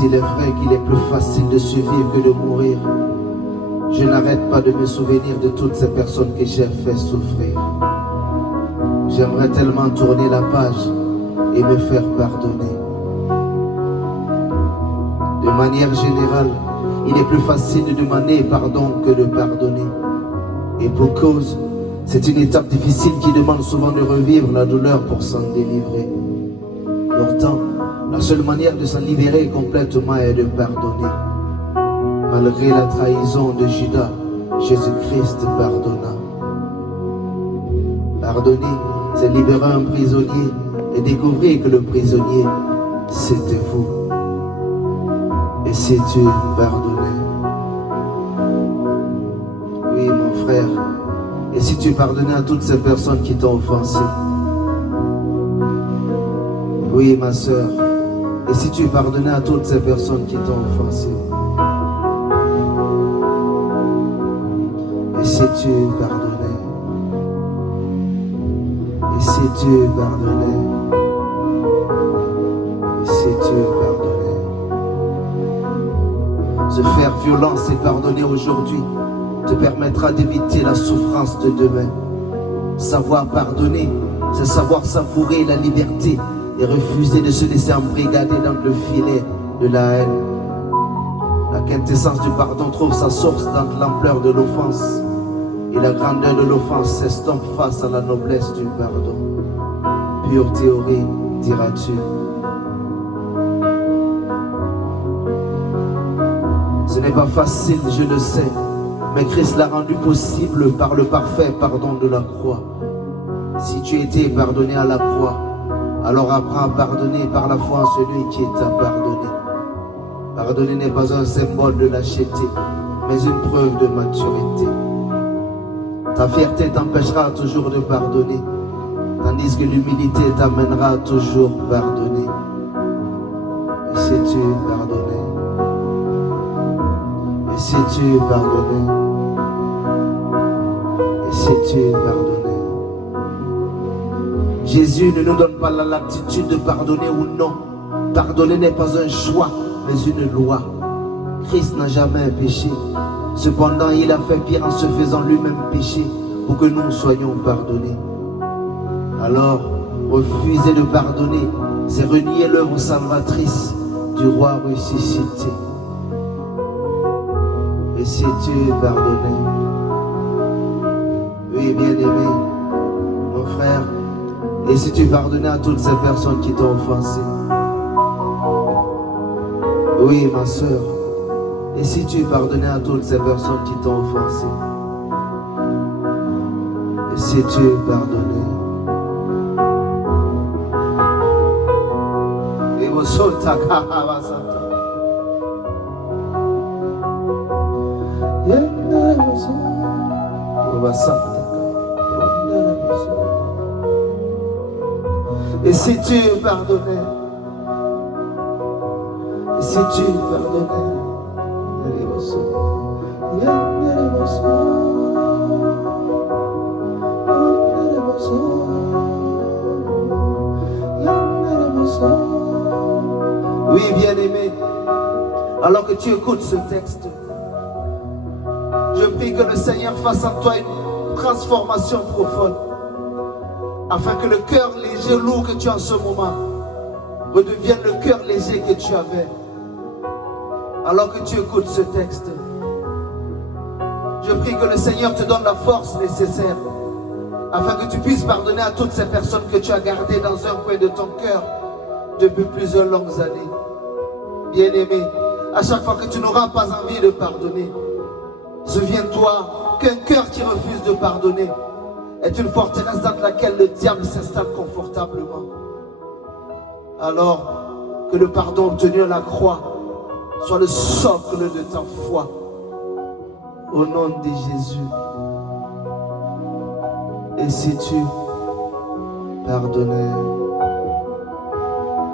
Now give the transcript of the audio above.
S'il est vrai qu'il est plus facile de survivre que de mourir, je n'arrête pas de me souvenir de toutes ces personnes que j'ai fait souffrir. J'aimerais tellement tourner la page et me faire pardonner. De manière générale, il est plus facile de demander pardon que de pardonner. Et pour cause, c'est une étape difficile qui demande souvent de revivre la douleur pour s'en délivrer. Pourtant, la seule manière de s'en libérer complètement est de pardonner. Malgré la trahison de Judas, Jésus-Christ pardonna. Pardonner, c'est libérer un prisonnier et découvrir que le prisonnier, c'était vous. Et si tu pardonnais? Oui, mon frère. Et si tu pardonnais à toutes ces personnes qui t'ont offensé? Oui, ma soeur. Et si tu pardonnais à toutes ces personnes qui t'ont offensé? Et si tu pardonnais? Et si tu pardonnais? Et si tu pardonnais? Se faire violence et pardonner aujourd'hui te permettra d'éviter la souffrance de demain. Savoir pardonner, c'est savoir savourer la liberté et refuser de se laisser embrigader dans le filet de la haine. La quintessence du pardon trouve sa source dans l'ampleur de l'offense, et la grandeur de l'offense s'estompe face à la noblesse du pardon. Pure théorie, diras-tu. Ce n'est pas facile, je le sais, mais Christ l'a rendu possible par le parfait pardon de la croix. Si tu étais pardonné à la croix, alors apprends à pardonner par la foi en celui qui t'a pardonné. Pardonner n'est pas un symbole de lâcheté, mais une preuve de maturité. Ta fierté t'empêchera toujours de pardonner, tandis que l'humilité t'amènera toujours pardonner. Et si tu pardonnais? Et si tu pardonnais? Et si tu pardonnais? Jésus ne nous donne pas la latitude de pardonner ou non. Pardonner n'est pas un choix, mais une loi. Christ n'a jamais péché. Cependant, il a fait pire en se faisant lui-même péché pour que nous soyons pardonnés. Alors, refuser de pardonner, c'est renier l'œuvre salvatrice du roi ressuscité. Et si tu pardonnais? Oui, bien-aimé, mon frère. Et si tu pardonnais à toutes ces personnes qui t'ont offensé? Oui, ma soeur. Et si tu pardonnais à toutes ces personnes qui t'ont offensé? Et si tu pardonnais? Et vous sautez à Kahavasanta. Et si tu pardonnais? Et si tu pardonnais? Oui, bien-aimé, alors que tu écoutes ce texte, je prie que le Seigneur fasse en toi une transformation profonde, afin que le cœur léger, lourd que tu as en ce moment redevienne le cœur léger que tu avais alors que tu écoutes ce texte. Je prie que le Seigneur te donne la force nécessaire afin que tu puisses pardonner à toutes ces personnes que tu as gardées dans un coin de ton cœur depuis plusieurs longues années. Bien-aimé, à chaque fois que tu n'auras pas envie de pardonner, souviens-toi qu'un cœur qui refuse de pardonner est une forteresse dans laquelle le diable s'installe confortablement. Alors que le pardon obtenu à la croix soit le socle de ta foi. Au nom de Jésus. Et si tu pardonnais?